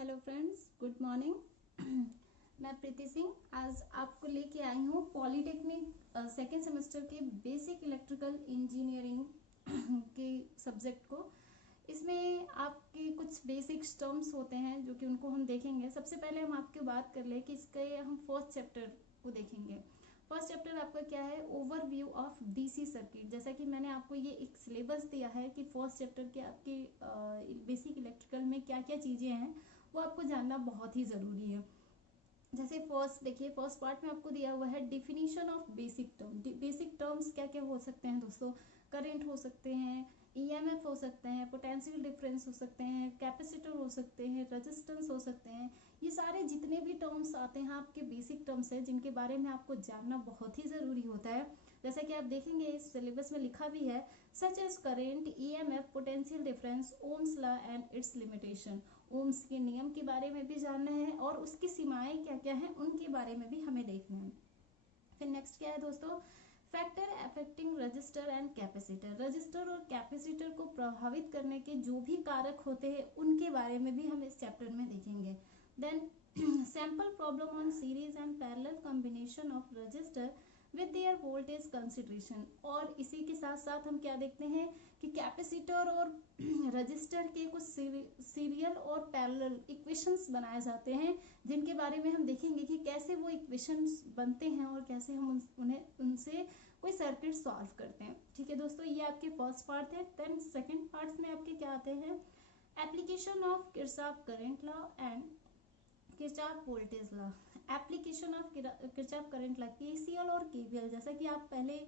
Hello friends, good morning. मैं प्रीति सिंह आज आपको लेके आई हूँ पॉलीटेक्निक सेकेंड सेमेस्टर के बेसिक इलेक्ट्रिकल इंजीनियरिंग के सब्जेक्ट को। इसमें आपके कुछ बेसिक टर्म्स होते हैं जो कि उनको हम देखेंगे। सबसे पहले हम आपको बात कर ले कि इसके हम फर्स्ट चैप्टर को देखेंगे। फर्स्ट चैप्टर आपका क्या है? Overview of DC circuit. जैसा कि मैंने आपको ये एक सिलेबस दिया है कि फर्स्ट चैप्टर के आपके बेसिक इलेक्ट्रिकल में क्या क्या चीज़ें हैं वो आपको जानना बहुत ही ज़रूरी है। जैसे फर्स्ट देखिए, फर्स्ट पार्ट में आपको दिया हुआ है definition of basic term. Basic terms क्या क्या हो सकते हैं दोस्तों? करंट हो सकते हैं, ईएमएफ हो सकते हैं, पोटेंशियल डिफरेंस हो सकते हैं, कैपेसिटर हो सकते हैं, रेजिस्टेंस हो सकते हैं। ये सारे जितने भी टर्म्स आते हैं आपके बेसिक टर्म्स है जिनके बारे में आपको जानना बहुत ही ज़रूरी होता है। जैसा कि आप देखेंगे इस सिलेबस में लिखा भी है, such as current, EMF, potential difference, Ohm's law and its limitation. Ohm's के नियम के बारे में भी जानना है और उसकी सीमाएं क्या क्या हैं उनके बारे में भी हमें देखना है। फिर नेक्स्ट क्या है दोस्तों? Factor affecting register and capacitor. Register और कैपेसिटर को प्रभावित करने के जो भी कारक होते हैं उनके बारे में भी हम इस चैप्टर में देखेंगे। Then sample problem on series and parallel combination of resistor with their voltage consideration. और इसी के साथ साथ हम क्या देखते हैं कि कैपेसिटर और रजिस्टर के कुछ सीरियल और पैरेलल इक्वेशंस बनाए जाते हैं जिनके बारे में हम देखेंगे कि कैसे वो इक्वेशंस बनते हैं और कैसे हम उन्हें उनसे कोई सर्किट सॉल्व करते हैं। ठीक है दोस्तों, ये आपके फर्स्ट पार्ट है। देन सेकंड पार्ट में आपके क्या आते हैं? Application of Kirchhoff current law and Kirchhoff voltage law. Application of Kirchhoff current law, KCL और केवीएल। जैसा कि आप पहले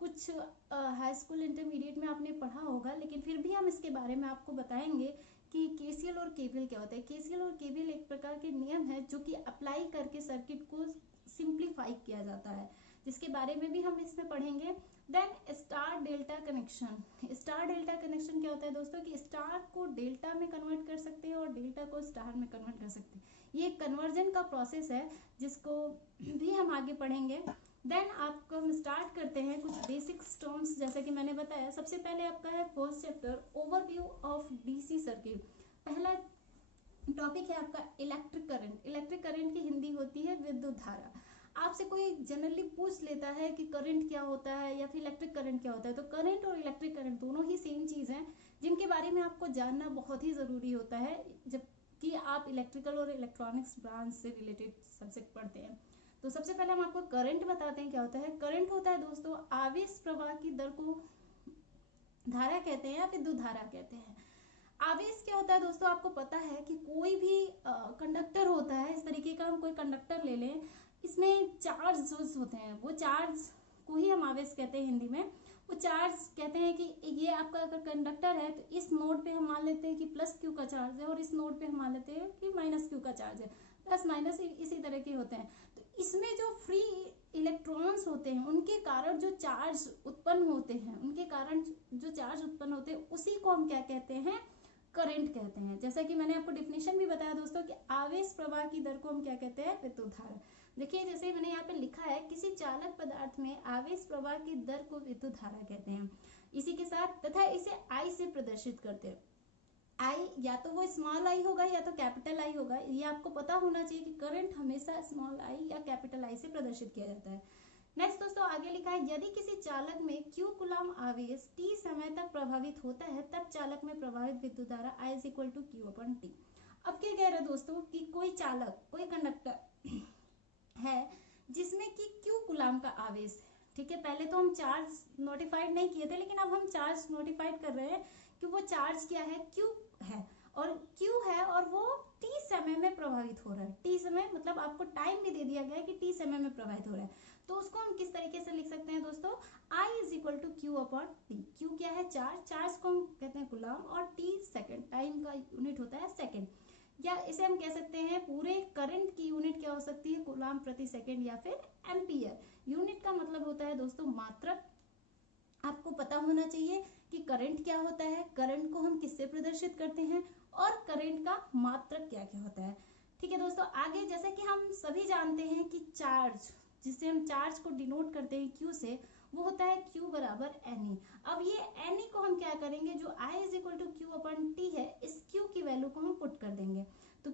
कुछ हाई स्कूल इंटरमीडिएट में आपने पढ़ा होगा, लेकिन फिर भी हम इसके बारे में आपको बताएंगे कि केसीएल और केवीएल क्या होता है। केसीएल और केवीएल एक प्रकार के नियम है जो कि अप्लाई करके सर्किट को सिंप्लीफाई किया जाता है, जिसके बारे में भी हम इसमें पढ़ेंगे। Then star delta connection. Star delta connection क्या होता है दोस्तों? कि स्टार को डेल्टा में कन्वर्ट कर सकते हैं और डेल्टा को स्टार में कन्वर्ट कर सकते हैं। ये कन्वर्जन का प्रोसेस है जिसको भी हम आगे पढ़ेंगे। देन आपको हम स्टार्ट करते हैं कुछ बेसिक टर्म्स। जैसे कि मैंने बताया, सबसे पहले आपका है first chapter overview of DC circuit. पहला टॉपिक है आपका इलेक्ट्रिक करंट। इलेक्ट्रिक करंट की हिंदी होती है विद्युत धारा। आपसे कोई जनरली पूछ लेता है कि करंट क्या होता है या फिर इलेक्ट्रिक करंट क्या होता है, तो करंट और इलेक्ट्रिक करंट दोनों ही सेम चीज़ हैं जिनके बारे में आपको जानना बहुत ही ज़रूरी होता है जबकि आप इलेक्ट्रिकल और इलेक्ट्रॉनिक्स ब्रांच से रिलेटेड सब्जेक्ट पढ़ते हैं। तो सबसे पहले हम आपको करंट बताते हैं क्या होता है। करंट होता है दोस्तों आवेश प्रवाह की दर को धारा कहते हैं या विद्युत धारा कहते हैं। आवेश क्या होता है दोस्तों? आपको पता है कि कोई भी कंडक्टर होता है, इस तरीके का हम कोई कंडक्टर ले लें, इसमें चार्ज होते हैं, वो चार्ज को ही हम आवेश कहते हैं हिंदी में। वो चार्ज कहते हैं कि ये आपका अगर कंडक्टर है तो इस नोड पे हम मान लेते हैं कि प्लस क्यू का चार्ज है और इस नोड पे हम मान लेते हैं कि माइनस क्यू का चार्ज है। प्लस माइनस इसी तरह के होते हैं। तो इसमें जो फ्री इलेक्ट्रॉन्स होते हैं उनके कारण जो चार्ज उत्पन्न होते हैं, उनके कारण जो चार्ज उत्पन्न होते हैं उसी को हम क्या कहते हैं? करंट कहते हैं। जैसा कि मैंने आपको डिफिनेशन भी बताया दोस्तों कि आवेश प्रवाह की दर को हम क्या कहते हैं? विद्युत धारा। देखिए जैसे मैंने यहाँ पे लिखा है, किसी चालक पदार्थ में आवेश प्रवाह की दर को विद्युत धारा कहते हैं। इसी के साथ तथा इसे आई से प्रदर्शित करते हैं। आई या तो वो स्मॉल आई होगा या तो कैपिटल आई होगा। ये आपको पता होना चाहिए कि करंट हमेशा स्मॉल आई या कैपिटल आई से प्रदर्शित किया जाता है। नेक्स्ट दोस्तों आगे लिखा है, यदि किसी चालक में Q कूलम आवेश t समय तक प्रभावित होता है तब चालक में प्रभावित विद्युत धारा I = Q/T। अब क्या कह रहे हैं दोस्तों कि कोई चालक, कोई कंडक्टर है जिसमें कि Q कूलम का आवेश है। ठीक है, पहले तो हम चार्ज नोटिफाइड नहीं किए थे, लेकिन अब हम चार्ज नोटिफाइड कर रहे हैं कि वो चार्ज क्या है? Q है और Q है और वो t समय में प्रभावित हो रहा है। t समय मतलब आपको टाइम भी दे दिया गया है कि t समय में प्रभावित हो रहा है। तो उसको हम किस तरीके से लिख सकते हैं दोस्तों? I = Q/T। Q क्या है? चार्ज। चार्ज को हम कहते हैं कूलम और T सेकंड, टाइम का यूनिट होता है सेकंड। या इसे हम कह सकते हैं पूरे करंट की यूनिट क्या हो सकती है? कूलम प्रति सेकंड या फिर एम्पियर। यूनिट का मतलब होता है दोस्तों मात्रक। आपको पता होना चाहिए कि करंट क्या होता है, करंट को हम किससे प्रदर्शित करते हैं और करंट का मात्रक क्या क्या होता है। ठीक है दोस्तों, आगे जैसे कि हम सभी जानते हैं कि चार्ज, जिससे हम चार्ज को डिनोट करते हैं Q से, वो होता है Q = Ne। अब ये Ne को हम क्या करेंगे? जो I = Q/T है, इस Q की वैल्यू को हम पुट कर देंगे। तो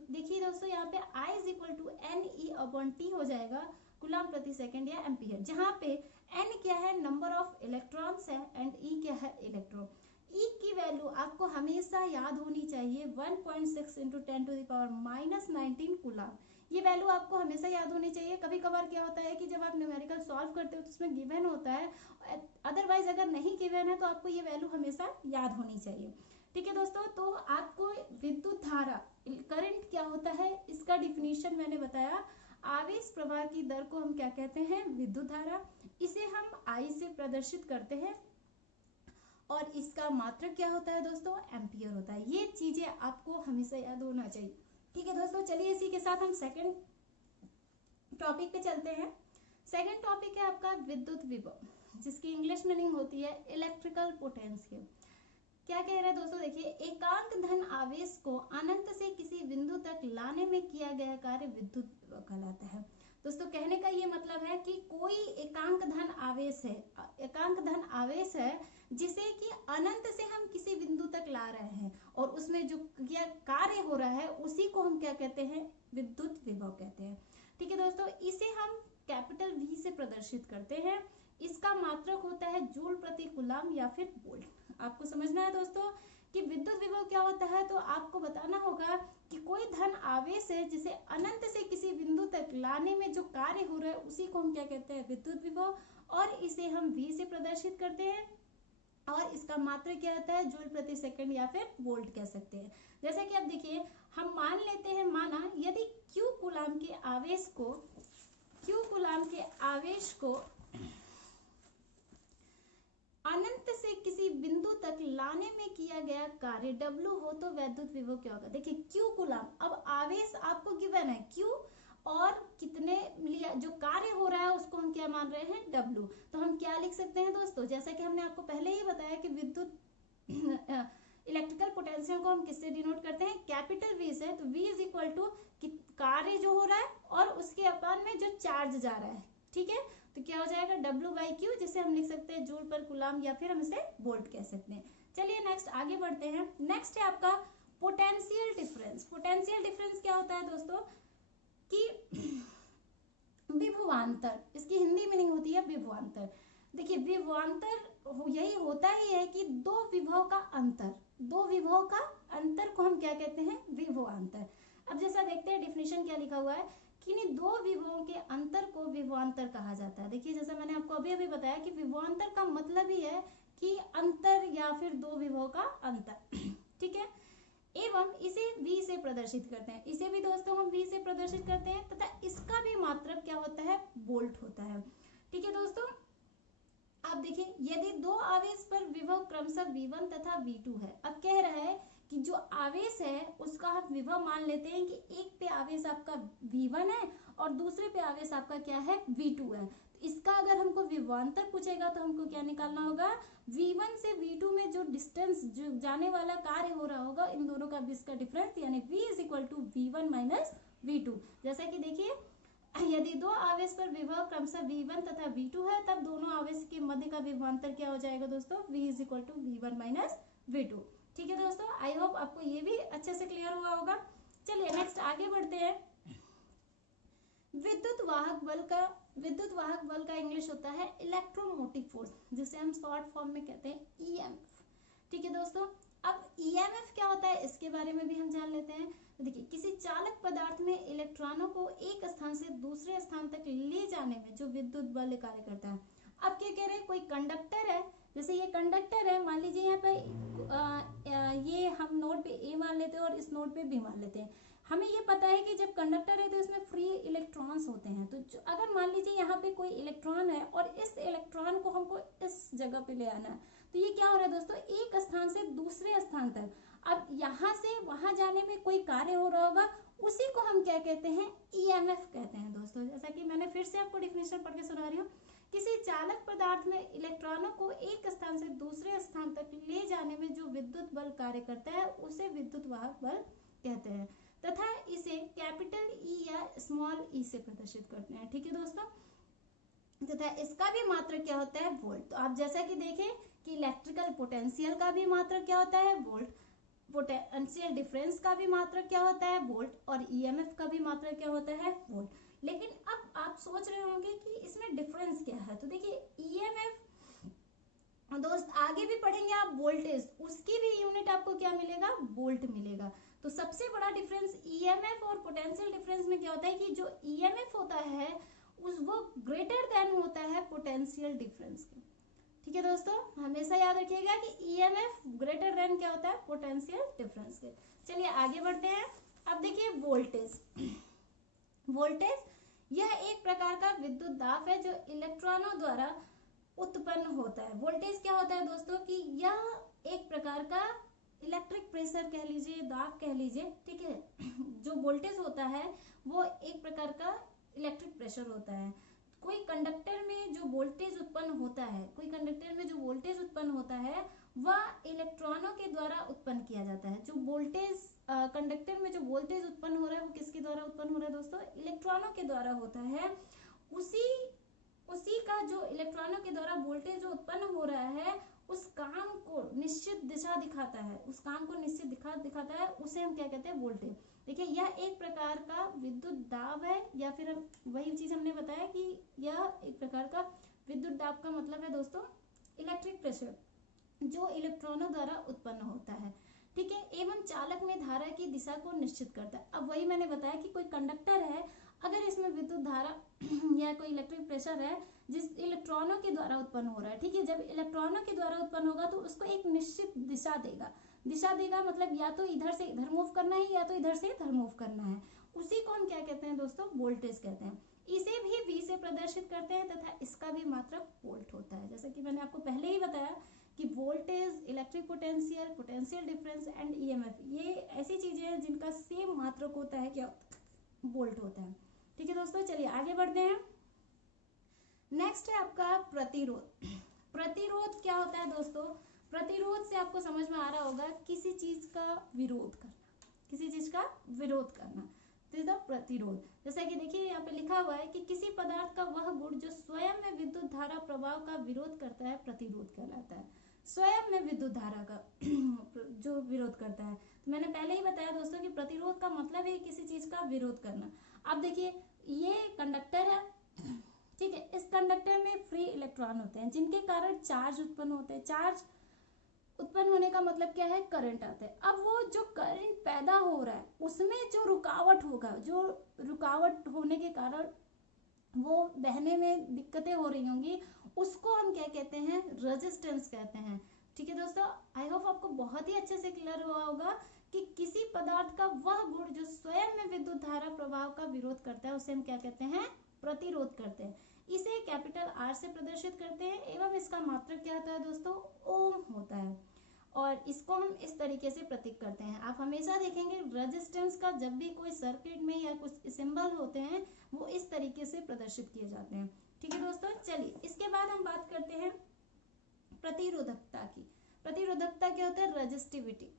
दोस्तों यहाँ पे I is equal to NE/T हो जाएगा कूलम प्रति सेकंड या एम्पियर, जहाँ पे N क्या है, नंबर ऑफ इलेक्ट्रॉन्स है, एंड E क्या है, इलेक्ट्रॉन। E की वैल्यू आपको हमेशा याद होनी चाहिए 1.6 इंटू 10⁻⁻19 कूलम। ये वैल्यू आपको हमेशा याद होनी चाहिए। कभी कभार क्या होता है कि जब आप न्यूमेरिकल सॉल्व करते हो तो उसमें गिवन होता है, अदरवाइज अगर नहीं गिवन है तो आपको ये वैल्यू हमेशा याद होनी चाहिए। ठीक है दोस्तों, तो आपको विद्युत धारा करंट क्या होता है इसका डिफिनीशन मैंने बताया। आवेश प्रवाह की दर को हम क्या कहते हैं, विद्युत धारा। इसे हम I से प्रदर्शित करते हैं और इसका मात्रक क्या होता है दोस्तों, एम्पियर होता है। ये चीजें आपको हमेशा याद होना चाहिए। ठीक है दोस्तों, चलिए इसी के साथ हम सेकंड टॉपिक पे चलते हैं। सेकंड टॉपिक है आपका विद्युत विभव, जिसकी इंग्लिश मीनिंग होती है इलेक्ट्रिकल पोटेंशियल। क्या कह रहा है दोस्तों, देखिए, एकांक धन आवेश को अनंत से किसी बिंदु तक लाने में किया गया कार्य विद्युत विभव कहलाता है। दोस्तों कहने का ये मतलब है कि कोई एकांक धन आवेश है, एकांक धन आवेश है जिसे कि अनंत से हम किसी बिंदु तक ला रहे हैं और उसमें जो कार्य हो रहा है उसी को हम क्या कहते हैं, विद्युत विभव कहते हैं। ठीक है दोस्तों, इसे हम कैपिटल V से प्रदर्शित करते हैं। इसका मात्रक होता है जूल प्रति कूलम या फिर वोल्ट। आपको समझना है दोस्तों कि विद्युत विभव क्या होता है, तो आपको बताना होगा कि कोई धन आवेश है जिसे अनंत से किसी बिंदु तक लाने में जो कार्य हो रहा है उसी को हम क्या कहते हैं, विद्युत विभव, और इसे हम V से प्रदर्शित करते हैं और इसका मात्रक क्या होता है, जूल प्रति सेकंड या फिर वोल्ट कह सकते हैं। जैसा कि आप देखिए, हम मान लेते हैं, माना यदि Q कूलम के आवेश को अनंत से किसी बिंदु तक लाने में किया गया कार्य W हो तो विद्युत विभव क्या होगा। देखिए Q कूलम, अब आवेश आपको गिवन है Q और कितने लिया, जो कार्य हो रहा है उसको हम क्या मान रहे हैं, W। तो हम क्या लिख सकते हैं दोस्तों, जैसा कि हमने आपको पहले ही बताया कि विद्युत इलेक्ट्रिकल पोटेंशियल को हम किससे डिनोट करते हैं, कैपिटल V से। तो V इज इक्वल टू कार्य जो हो रहा है और उसके अपान में जो चार्ज जा रहा है। ठीक है, तो क्या हो जाएगा, W/Q, जिसे हम लिख सकते हैं जूल पर कूलम या फिर हम इसे वोल्ट कह सकते हैं। चलिए नेक्स्ट आगे बढ़ते हैं। नेक्स्ट है आपका पोटेंशियल डिफरेंस। पोटेंशियल डिफरेंस क्या होता है दोस्तों कि विभवांतर, इसकी हिंदी मीनिंग होती है विभवांतर। देखिए विभवांतर यही होता ही है कि दो विभव का अंतर को हम क्या कहते हैं, विभवांतर। अब जैसा देखते हैं डिफिनेशन क्या लिखा हुआ है कि दो विभवों के अंतर को विभवांतर कहा जाता है। देखिए जैसा मैंने आपको अभी बताया कि विभवांतर का मतलब ही है कि अंतर या फिर दो विभव का अंतर। ठीक है, एवं इसे V से प्रदर्शित करते हैं। इसे भी दोस्तों हम V से प्रदर्शित करते हैं तथा इसका भी मात्रक क्या होता है, वोल्ट होता है। ठीक है दोस्तों, आप देखिए यदि दो आवेश पर विभव क्रमशः V1 तथा V2 है। अब कह रहा है कि जो आवेश है उसका हम विभव मान लेते हैं कि एक पे आवेश आपका V1 है और दूसरे पे आवेश आपका क्या है, V2 है। इसका अगर हमको विभवांतर पूछेगा तो हमको क्या निकालना होगा, V1 से V2 में जो डिस्टेंस, जो जाने वाला कार्य हो रहा होगा, इन दोनों का बीच का डिफरेंस, यानी V is equal to V1 minus V2। जैसा कि देखिए यदि दो आवेश पर विभव क्रमशः V1 तथा V2 है, तब दोनों आवेश के मध्य का विभवांतर क्या हो जाएगा दोस्तों, V is equal to V1 minus V2। ठीक है दोस्तों, आई होप आपको ये भी अच्छे से क्लियर हुआ होगा। चलिए नेक्स्ट आगे बढ़ते हैं। विद्युत वाहक बल का इंग्लिश होता है इलेक्ट्रोमोटिव फोर्स, जिसे हम शॉर्ट फॉर्म में कहते हैं EMF। ठीक है दोस्तों, अब EMF क्या होता है इसके बारे में भी हम जान लेते हैं। तो देखिए किसी चालक पदार्थ में इलेक्ट्रॉनों को एक स्थान से दूसरे स्थान तक ले जाने में जो विद्युत बल कार्य करता है। अब क्या कह रहे हैं, कोई कंडक्टर है, जैसे ये कंडक्टर है, मान लीजिए यहाँ पे ये हम नोड पे A मान लेते हैं और इस नोड पे B मान लेते हैं। हमें ये पता है कि जब कंडक्टर है तो इसमें फ्री इलेक्ट्रॉन्स होते हैं। तो अगर मान लीजिए यहाँ पे कोई इलेक्ट्रॉन है और इस इलेक्ट्रॉन को हमको इस जगह पे ले आना है, तो ये क्या हो रहा है दोस्तों, एक स्थान से दूसरे स्थान तक। अब यहाँ से वहां जाने में कोई कार्य हो रहा होगा, उसी को हम क्या कहते हैं, EMF कहते हैं दोस्तों। जैसा कि मैंने फिर से आपको डिफिनेशन पढ़ के सुना रही हूँ, किसी चालक पदार्थ में इलेक्ट्रॉनों को एक स्थान से दूसरे स्थान तक ले जाने में जो विद्युत बल कार्य करता है उसे विद्युत वाहक बल कहते हैं तथा इसे कैपिटल E या स्मॉल e से प्रदर्शित करते हैं। ठीक है दोस्तों, तथा इसका भी मात्रक क्या होता है, वोल्ट। तो आप जैसा कि देखें कि इलेक्ट्रिकल पोटेंशियल का भी मात्रक क्या होता है, वोल्ट। पोटेंशियल डिफरेंस का भी मात्रक क्या होता है? वोल्ट, और ईएमएफ का भी मात्रक क्या होता है? वोल्ट। लेकिन अब आप सोच रहे होंगे कि इसमें डिफरेंस क्या है, तो देखिए ईएमएफ दोस्त आगे भी पढ़ेंगे आप, वोल्टेज उसकी भी यूनिट आपको क्या मिलेगा? वोल्ट मिलेगा। तो सबसे बड़ा डिफरेंस ईएमएफ और पोटेंशियल डिफरेंस में क्या होता है कि जो ईएमएफ होता है वो ग्रेटर देन होता है पोटेंशियल डिफरेंस के। ठीक है दोस्तों, हमेशा याद रखिएगा कि ईएमएफ ग्रेटर देन क्या होता है? पोटेंशियल डिफरेंस के। चलिए आगे बढ़ते हैं। अब देखिए वोल्टेज। वोल्टेज यह एक प्रकार का विद्युत दाब है जो इलेक्ट्रॉनों द्वारा उत्पन्न होता है। वोल्टेज क्या होता है दोस्तों कि यह एक प्रकार का इलेक्ट्रिक प्रेशर कह लीजिए, दाब कह लीजिए, ठीक है। जो वोल्टेज होता है वो एक प्रकार का इलेक्ट्रिक प्रेशर होता है। कोई कंडक्टर में जो वोल्टेज उत्पन्न होता है, कोई कंडक्टर में जो वोल्टेज उत्पन्न होता है वह इलेक्ट्रॉनों के द्वारा उत्पन्न किया जाता है। जो वोल्टेज कंडक्टर में जो वोल्टेज उत्पन्न हो रहा है वो किसके द्वारा उत्पन्न हो रहा है दोस्तों? इलेक्ट्रॉनों के द्वारा होता है। उसी का जो इलेक्ट्रॉनों के द्वारा वोल्टेज जो उत्पन्न हो रहा है उस काम को निश्चित दिशा दिखाता है, उस काम को निश्चित दिखाता है, उसे हम क्या कहते हैं? वोल्टेज। देखिए यह एक प्रकार का विद्युत दाब है, या फिर वही चीज हमने बताया कि यह एक प्रकार का विद्युत दाब का मतलब है दोस्तों इलेक्ट्रिक प्रेशर जो इलेक्ट्रॉनों द्वारा उत्पन्न होता है, ठीक है। एवं चालक में धारा की दिशा को निश्चित करता है। अब वही मैंने बताया कि कोई कंडक्टर है, अगर इसमें विद्युत धारा या कोई इलेक्ट्रिक प्रेशर है जिस इलेक्ट्रॉनों के द्वारा उत्पन्न हो रहा है, ठीक है। जब इलेक्ट्रॉनों के द्वारा उत्पन्न होगा तो उसको एक निश्चित दिशा देगा। दिशा देगा मतलब या तो इधर से इधर मूव करना है या तो इधर से इधर मूव करना है। उसी को हम क्या कहते हैं दोस्तों? वोल्टेज कहते हैं। इसे भी V से प्रदर्शित करते हैं तथा इसका भी मात्रक वोल्ट होता है। जैसे कि मैंने आपको पहले ही बताया कि voltage, electric potential, potential difference and EMF ये ऐसी चीजें हैं जिनका सेम मात्रक होता है, क्या वोल्ट होता है। ठीक है दोस्तों, चलिए आगे बढ़ते हैं। नेक्स्ट है आपका प्रतिरोध। प्रतिरोध क्या होता है दोस्तों? प्रतिरोध से आपको समझ में आ रहा होगा किसी चीज का विरोध करना, किसी चीज का विरोध करना, तो प्रतिरोध। जैसा कि देखिए यहाँ पे लिखा हुआ है कि किसी पदार्थ का वह गुण जो स्वयं में विद्युत धारा प्रवाह का विरोध करता है प्रतिरोध कहलाता है। स्वयं में विद्युत धारा का जो विरोध करता है, तो मैंने पहले ही बताया दोस्तों कि प्रतिरोध का मतलब है किसी चीज का विरोध करना। अब देखिए ये कंडक्टर है, ठीक है। इस कंडक्टर में फ्री इलेक्ट्रॉन होते हैं जिनके कारण चार्ज उत्पन्न होते हैं। चार्ज उत्पन्न होने का मतलब क्या है? करंट आता है। अब वो जो करंट पैदा हो रहा है उसमें जो रुकावट होगा, जो रुकावट होने के कारण वो बहने में दिक्कतें हो रही होंगी, उसको हम क्या कहते हैं? रेजिस्टेंस कहते हैं। ठीक है दोस्तों, आई होप आपको बहुत ही अच्छे से क्लियर हुआ होगा कि किसी पदार्थ का वह गुण जो स्वयं में विद्युत धारा प्रवाह का विरोध करता है उसे हम क्या कहते हैं? प्रतिरोध करते हैं। इसे कैपिटल R से प्रदर्शित करते हैं एवं इसका मात्रक क्या होता है दोस्तों? ओम होता है। और इसको हम इस तरीके से प्रतीक करते हैं। आप हमेशा देखेंगे रेजिस्टेंस का जब भी कोई सर्किट में या कुछ सिंबल होते हैं वो इस तरीके से प्रदर्शित किए जाते हैं। ठीक है दोस्तों, चलिए इसके बाद हम बात करते हैं प्रतिरोधकता की। प्रतिरोधकता क्या होता है? रेजिस्टिविटी।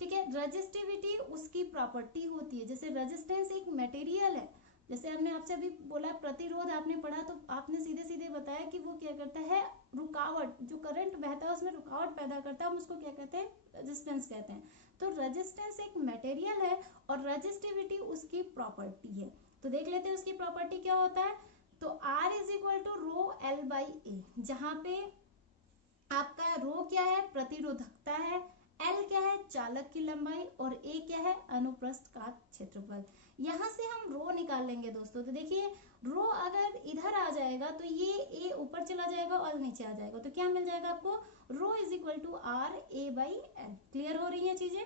ठीक है, रेजिस्टिविटी उसकी प्रॉपर्टी होती है। जैसे रेजिस्टेंस एक मटेरियल है, जैसे हमने आपसे अभी बोला प्रतिरोध आपने पढ़ा तो आपने सीधे सीधे बताया कि वो क्या करता है? रुकावट, जो करंट बहता है उसमें रुकावट पैदा करता है, हम उसको क्या कहते हैं? रेजिस्टेंस कहते हैं। तो रेजिस्टेंस एक मटेरियल है और रेजिस्टिविटी उसकी प्रॉपर्टी है। तो देख लेते हैं उसकी प्रॉपर्टी क्या होता है। तो R is equal to rho L by A, जहाँ पे आपका रो क्या है? प्रतिरोधकता है, L क्या है? चालक की लंबाई, और A क्या है? अनुप्रस्थ का क्षेत्रफल। यहाँ से हम रो निकाल लेंगे दोस्तों। तो देखिए रो अगर इधर आ जाएगा तो ये A ऊपर चला जाएगा और नीचे आ जाएगा, तो क्या मिल जाएगा आपको? Rho is equal to R A by L। Clear हो रही है चीजें?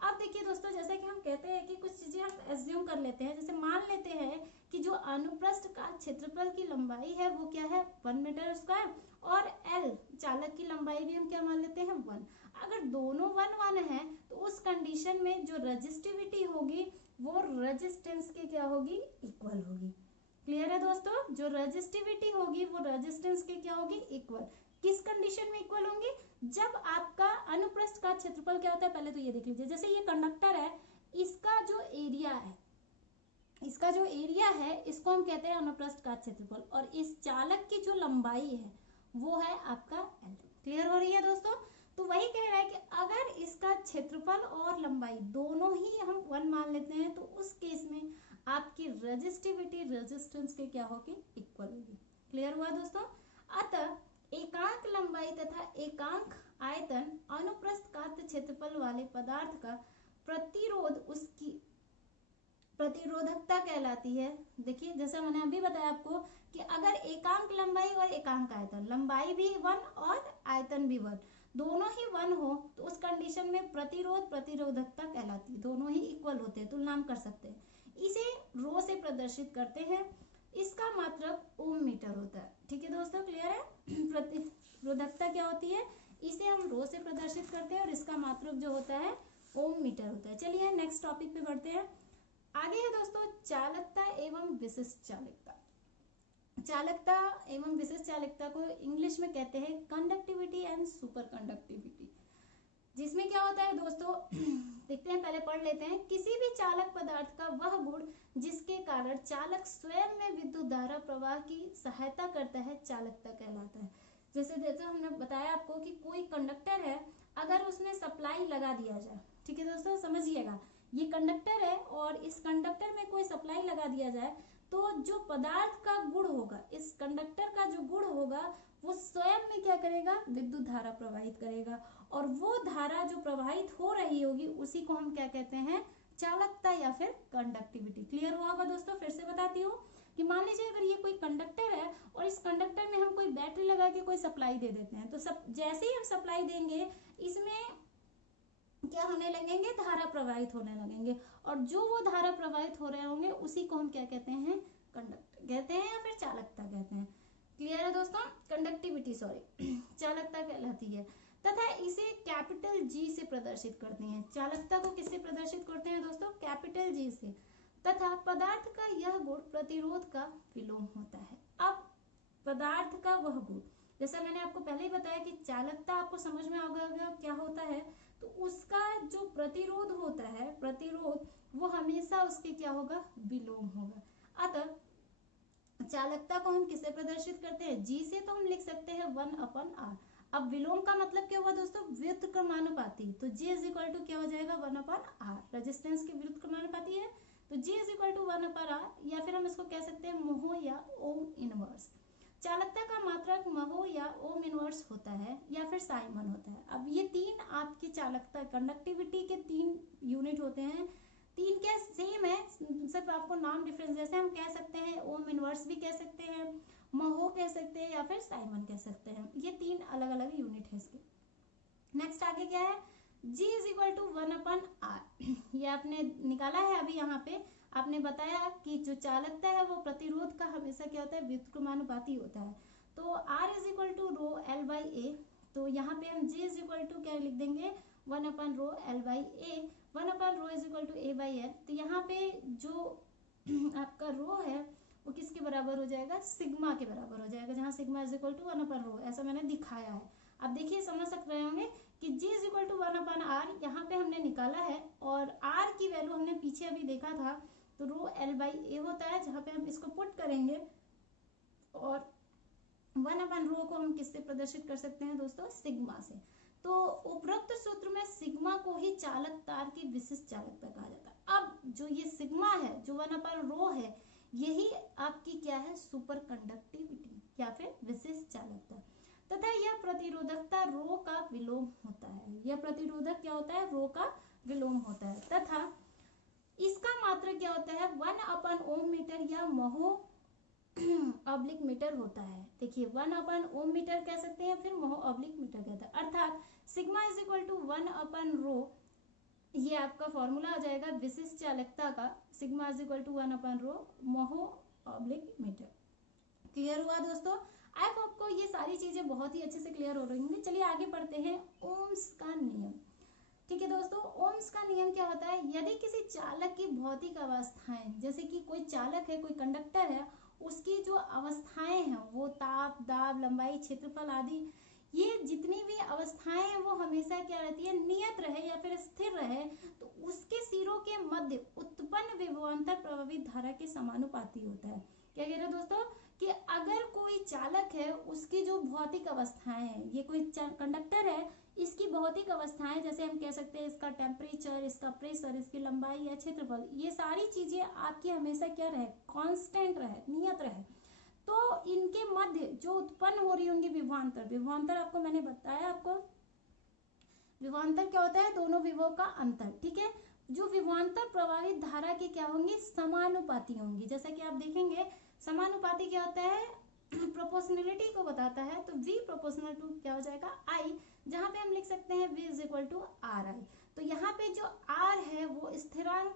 अब देखिए दोस्तों, जैसा कि हम कहते हैं कि कुछ चीजें हम एज्यूम कर लेते हैं। जैसे मान लेते हैं कि जो अनुप्रस्थ का क्षेत्रफल की लंबाई है वो क्या है? 1 मीटर स्क्वायर, और L चालक की लंबाई भी हम क्या मान लेते हैं? 1। अगर दोनों 1 1 है तो उस कंडीशन में जो रेजिस्टिविटी होगी वो रेजिस्टेंस के क्या होगी? इक्वल होगी। क्लियर है दोस्तों? जो रेजिस्टिविटी होगी वो रेजिस्टेंस के क्या होगी? इक्वल। किस कंडीशन में इक्वल होंगी? जब आपका अनुप्रस्थ का क्षेत्रफल क्या होता है पहले तो ये देख लीजिए। जैसे ये कंडक्टर है, इसका जो एरिया है, इसका जो एरिया है इसको हम कहते हैं अनुप्रस्थ का क्षेत्रफल, और इस चालक की जो लंबाई है वो है आपका L। क्लियर हो रही है दोस्तों? तो वही कह रहा है कि अगर इसका क्षेत्रफल और लंबाई दोनों ही हम 1 मान लेते हैं तो उस केस में आपकी रेजिस्टिविटी रेजिस्टेंस के क्या होगी, इक्वल होगी। क्लियर हुआ दोस्तों। अतः एकांक लंबाई तथा एकांक आयतन अनुप्रस्थ कात्र क्षेत्रफल वाले पदार्थ का प्रतिरोध उसकी प्रतिरोधकता कहलाती है। देखिए जैसा मैंने अभी बताया आपको कि अगर एकांक लंबाई और एकांक आयतन, लंबाई भी 1 और आयतन भी 1, दोनों ही 1 हो तो उस कंडीशन में प्रतिरोध प्रतिरोधकता कहलाती है, दोनों ही इक्वल होते हैं, तुलना कर सकते हैं। इसे रो से प्रदर्शित करते हैं। इसका मात्रक ओम मीटर होता है। ठीक है दोस्तों, क्लियर है। प्रतिरोधकता क्या होती है, इसे हम रो से प्रदर्शित करते हैं और इसका मात्रक जो होता है ओम मीटर होता है। चलिए नेक्स्ट टॉपिक पे बढ़ते हैं। आगे है दोस्तों चालकता एवं विशिष्ट चालकता। चालकता एवं विशिष्ट चालकता को इंग्लिश में कहते हैं कंडक्टिविटी एंड सुपर कंडक्टिविटी, जिसमें क्या होता है दोस्तों देखते हैं, पहले पढ़ लेते हैं। किसी भी चालक पदार्थ का वह गुण जिसके कारण चालक स्वयं में विद्युत धारा प्रवाह की सहायता करता है चालकता कहलाता है। जैसे जैसे हमने बताया आपको कि कोई कंडक्टर है, अगर उसमें सप्लाई लगा दिया जाए, ठीक है दोस्तों समझिएगा, ये कंडक्टर है और इस कंडक्टर में कोई सप्लाई लगा दिया जाए तो जो पदार्थ का गुण होगा, इस कंडक्टर का जो गुण होगा वो स्वयं में क्या करेगा, विद्युत धारा प्रवाहित करेगा, और वो धारा जो प्रवाहित हो रही होगी उसी को हम क्या कहते हैं, चालकता या फिर कंडक्टिविटी। क्लियर हुआ होगा दोस्तों। फिर से बताती हूँ कि मान लीजिए अगर ये कोई कंडक्टर है और इस कंडक्टर में हम कोई बैटरी लगा के कोई सप्लाई दे देते हैं, तो जैसे ही हम सप्लाई देंगे इसमें क्या होने लगेंगे, धारा प्रवाहित होने लगेंगे, और जो वो धारा प्रवाहित हो रहे होंगे उसी को हम क्या कहते हैं, कंडक्टर कहते हैं या फिर चालकता कहते हैं। क्लियर है दोस्तों, कंडक्टिविटी सॉरी चालकता कहलाती है, तथा इसे कैपिटल जी से प्रदर्शित करते हैं। चालकता को किससे प्रदर्शित करते हैं दोस्तों, कैपिटल जी से। तथा पदार्थ का यह गुण प्रतिरोध का विलोम होता है। अब पदार्थ का वह गुण, जैसा मैंने आपको पहले ही बताया कि चालकता आपको समझ में आ गया क्या होता है, तो उसका जो प्रतिरोध होता है, प्रतिरोध वो हमेशा उसके क्या होगा, विलोम होगा। अतः चालकता को हम किससे प्रदर्शित करते हैं, जी से, तो हम लिख सकते हैं 1/r। अब विलोम का मतलब क्या हुआ दोस्तों, व्युत्क्रमानुपाती, तो G इज इक्वल टू क्या हो जाएगा, 1/r। रेजिस्टेंस के व्युत्क्रमानुपाती है तो G is equal to 1/r, या फिर हम इसको कह सकते हैं मोहो या ओम इनवर्स। चालकता का मात्रक महो या ओम इनवर्स होता है या फिर साइमन होता है। अब ये तीन आपकी चालकता कंडक्टिविटी के 3 यूनिट होते हैं, 3 क्या सेम है, सिर्फ आपको नाम डिफरेंस, जैसे हम कह सकते हैं ओम इनवर्स भी कह सकते हैं, महो कह सकते हैं या फिर साइमन कह सकते हैं। ये 3 अलग अलग यूनिट है इसके। नेक्स्ट आगे क्या है, G is equal to 1/r। ये आपने निकाला है अभी, यहाँ पे आपने बताया कि जो चालकता है वो प्रतिरोध का हमेशा क्या होता है, व्युत्क्रमानुपाती होता है। तो R is equal to rho L/A, तो यहाँ पे हम G इज इक्वल टू क्या लिख देंगे, 1/रो L/A, 1/रो इज इक्वल टू A/L। तो यहाँ पे जो आपका रो है वो किसके बराबर हो जाएगा, सिग्मा के बराबर हो जाएगा, जहाँ सिग्मा इज इक्वल टू 1/रो, ऐसा मैंने दिखाया है। अब देखिए समझ सकते रहे होंगे कि G is equal to 1/r यहाँ पे हमने निकाला है, और R की वैल्यू हमने पीछे अभी देखा था, तो रो L/A होता है, जहाँ पे हम इसको पुट करेंगे, और 1/रो को हम किससे प्रदर्शित कर सकते हैं दोस्तों, सिग्मा से। तो उपरोक्त सूत्र में सिग्मा को ही चालक तार की विशिष्ट चालकता कहा जाता है। अब जो ये सिग्मा है, जो 1/रो है, यही आपकी क्या है, सुपर कंडक्टिविटी या फिर विशिष्ट चालकता। तथा यह प्रतिरोधकता रो का विलोम होता है। यह प्रतिरोधक क्या होता है, रो का विलोम होता है। तथा इसका मात्रक क्या होता है, 1/ओम मीटर या महो ऑब्लिक मीटर होता है। देखिए 1/ओम मीटर कह सकते हैं, फिर महो ऑब्लिक मीटर कहता है। अर्थात सिग्मा इज इक्वल टू 1/रो, ये आपका फॉर्मूला आ जाएगा विशिष्ट चालकता का, सिग्मा इज इक्वल टू 1/रो महो ऑब्लिक मीटर। क्लियर हुआ दोस्तों। आई होप आपको ये सारी चीजें बहुत ही अच्छे से क्लियर हो रही होंगी। चलिए आगे पढ़ते हैं ओम्स का नियम। ठीक है दोस्तों, ओम्स का नियम क्या होता है, यदि किसी चालक की भौतिक अवस्थाएं, जैसे कि कोई चालक है, कोई कंडक्टर है, उसकी जो अवस्थाएं हैं वो ताप, दाब, लंबाई, क्षेत्रफल आदि, ये जितनी भी अवस्थाएं हैं वो हमेशा क्या रहती है, नियत रहे या फिर स्थिर रहे, तो उसके सिरों के मध्य उत्पन्न विभवांतर प्रभावित धारा के समानुपाती होता है। क्या कह रहे हैं दोस्तों, कि अगर कोई चालक है उसकी जो भौतिक अवस्थाएं हैं, ये कोई कंडक्टर है, इसकी भौतिक अवस्थाएं जैसे हम कह सकते हैं इसका टेम्परेचर, इसका प्रेशर, इसकी लंबाई या क्षेत्रफल, ये सारी चीजें आपकी हमेशा क्या रहे, कांस्टेंट रहे, नियत रहे, तो इनके मध्य जो उत्पन्न हो रही होंगी विभवांतर, विभवांतर आपको मैंने बताया, आपको विभवांतर क्या होता है, दोनों विभव का अंतर, ठीक है। जो विभवांतर प्रवाहित धारा की क्या होंगी, समानुपाती होंगी। जैसा कि आप देखेंगे समानुपाती क्या होता है, प्रोपोर्शनलिटी को बताता है, तो V प्रोपोर्शनल टू क्या हो जाएगा, I, जहां पे हम लिख सकते हैं V is equal to RI। तो यहाँ पे जो R है वो स्थिरांक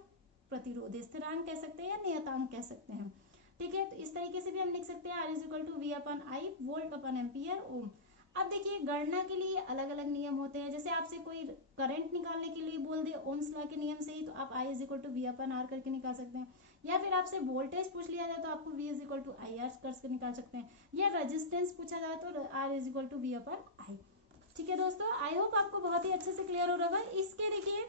प्रतिरोध, स्थिरांक कह सकते हैं या नियतांक कह सकते हैं, ठीक है। तो इस तरीके से भी हम लिख सकते हैं R is equal to V upon I, volt upon ampere, ohm. अब देखिए गणना के लिए अलग अलग नियम होते हैं, जैसे आपसे कोई करंट निकालने के लिए बोल दे ओम्स लॉ के नियम से ही, तो आप I is equal to V upon R करके निकाल सकते हैं, या फिर आपसे वोल्टेज पूछ लिया जाए तो आपको V is equal to IR करके निकाल सकते हैं, या रेजिस्टेंस पूछा जाए तो R is equal to V upon I। ठीक है दोस्तों, आई होप आपको बहुत ही अच्छे से क्लियर हो रहा होगा। इसके देखिए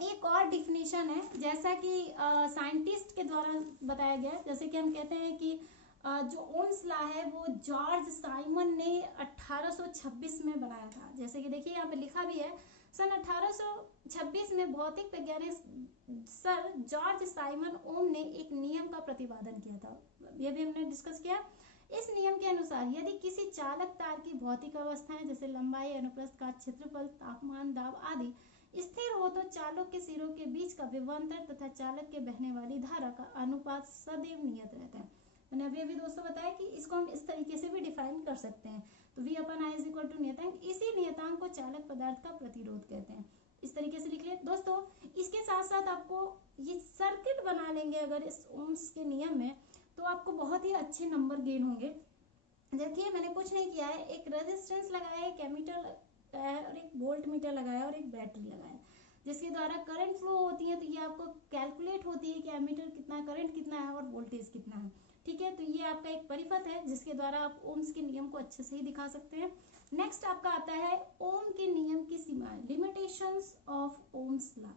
एक और डिफिनेशन है, जैसा कि साइंटिस्ट के द्वारा बताया गया, जैसे कि हम कहते हैं कि जो ओम्स लॉ है वो जॉर्ज साइमन ने 1826 में बनाया था। जैसे कि देखिए यहाँ पे लिखा भी है, सन 1826 में भौतिक वैज्ञानिक सर जॉर्ज साइमन ओम ने एक नियम का प्रतिपादन किया था, ये भी हमने डिस्कस किया। इस नियम के अनुसार यदि किसी चालक तार की भौतिक अवस्थाएं जैसे लंबाई, अनुप्रस्थ काट, क्षेत्रफल, तापमान, दाब आदि स्थिर हो तो चालक के सिरों के बीच का विभवांतर तथा चालक के बहने वाली धारा का अनुपात सदैव नियत रहता है। मैंने अभी अभी दोस्तों बताया कि इसको हम इस तरीके से भी डिफाइन कर सकते हैं, तो V upon I is equal to नियतांक, इसी नियतांक को चालक पदार्थ का प्रतिरोध कहते हैं। इस तरीके से लिख लिया दोस्तों। इसके साथ साथ आपको ये सर्किट बना लेंगे अगर इस ओम्स के नियम में, तो आपको बहुत ही अच्छे नंबर गेन होंगे। देखिए मैंने कुछ नहीं किया है, एक रेजिस्टेंस लगाया है, एक एमीटर लगाया है और एक वोल्ट मीटर लगाया है और एक बैटरी लगाया है, जिसके द्वारा करंट फ्लो होती है, तो ये आपको कैलकुलेट होती है कि एमीटर कितना, करंट कितना है और वोल्टेज कितना है, ठीक है। तो ये आपका एक परिपथ है जिसके द्वारा आप ओम्स के नियम को अच्छे से ही दिखा सकते हैं। नेक्स्ट आपका आता है ओम के नियम की सीमाएं, लिमिटेशंस ऑफ ओम्स लॉ।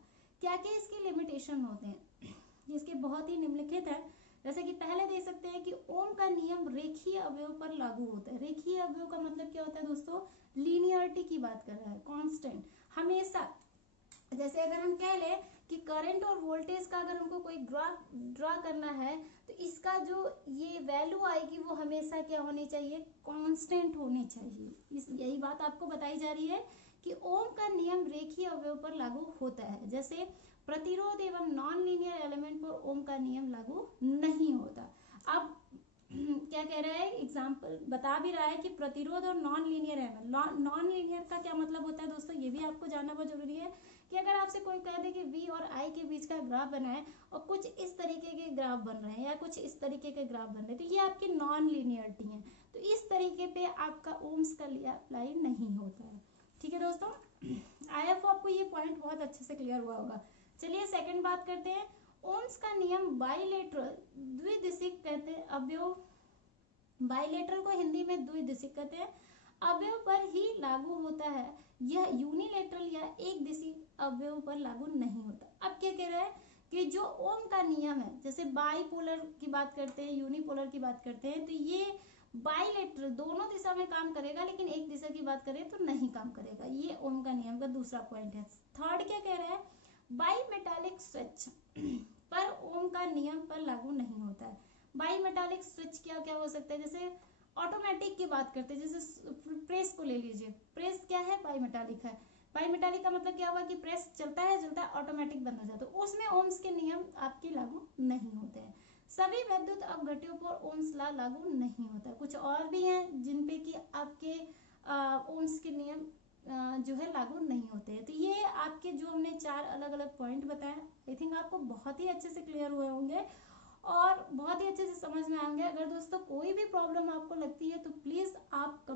क्या क्या इसके लिमिटेशन होते हैं, इसके बहुत ही निम्नलिखित है। जैसे कि पहले देख सकते हैं कि ओम का नियम रेखीय अवयव पर लागू होता है। रेखीय अवयव का मतलब क्या होता है दोस्तों, लीनियरिटी की बात कर रहा है, कांस्टेंट, हमेशा। जैसे अगर हम कह ले कि करंट और वोल्टेज का अगर हमको कोई ड्रा करना है, तो इसका जो ये वैल्यू आएगी वो हमेशा क्या होनी चाहिए, कांस्टेंट होनी चाहिए। यही बात आपको बताई जा रही है कि ओम का नियम रेखीय अवयव पर लागू होता है। जैसे प्रतिरोध एवं नॉन लीनियर एलिमेंट पर ओम का नियम लागू नहीं होता। अब क्या कह रहा है, एग्जाम्पल बता भी रहा है कि प्रतिरोध और नॉन लीनियर है। नॉन लीनियर का क्या मतलब होता है दोस्तों, ये भी आपको जानना बहुत जरूरी है कि अगर आपसे कोई कह दे कि V और I के बीच का ग्राफ बनाए और कुछ इस तरीके के ग्राफ बन रहे हैं या कुछ इस तरीके के ग्राफ बन रहे हैं, तो ये आपकी नॉन लीनियरिटी है, तो इस तरीके पे आपका ओम्स का अप्लाई नहीं होता है। ठीक है दोस्तों, आई होप आपको ये पॉइंट बहुत अच्छे से क्लियर हुआ होगा। चलिए सेकंड बात करते हैं, ओम्स का नियम बाइलेटरल, द्विदिशिक कहते हैं अवयव, बाइलेटरल को हिंदी में द्विदिशिक कहते हैं, अवयव पर ही लागू होता है, यह यूनिलेटरल या एक दिशी अवयव पर लागू नहीं होता। अब क्या कह रहा है कि जो ओम का नियम है, जैसे बाइपोलर की बात करते हैं, यूनिपोलर की बात करते हैं, तो ये बाइलेटरल दोनों दिशा में काम करेगा, लेकिन एक दिशा की बात करें तो नहीं काम करेगा। ये ओम का नियम का दूसरा पॉइंट है। थर्ड क्या कह रहा है, बाई मेटालिक स्विच पर ओम का नियम पर लागू नहीं होता है। बाई मेटालिक स्विच क्या क्या हो सकता है, जैसे ऑटोमेटिक की बात करते हैं, जैसे प्रेस को ले लीजिए, प्रेस क्या है, बाई मेटालिक है। बाई मेटालिक का मतलब क्या हुआ कि प्रेस चलता है ऑटोमेटिक बंद हो जाता है, तो उसमें ओम्स के नियम आपके लागू नहीं होते हैं। सभी वैद्युत अपघट्यों पर ओम्स लॉ लागू नहीं होता है। कुछ और भी हैं जिनपे कि आपके ओम्स के नियम जो है लागू नहीं होते हैं। तो ये आपके जो हमने 4 अलग अलग पॉइंट बताए, आई थिंक आपको बहुत ही अच्छे से क्लियर हुए होंगे और बहुत ही अच्छे से समझ में आएंगे। अगर दोस्तों कोई भी प्रॉब्लम आपको लगती है तो प्लीज आप कमेंट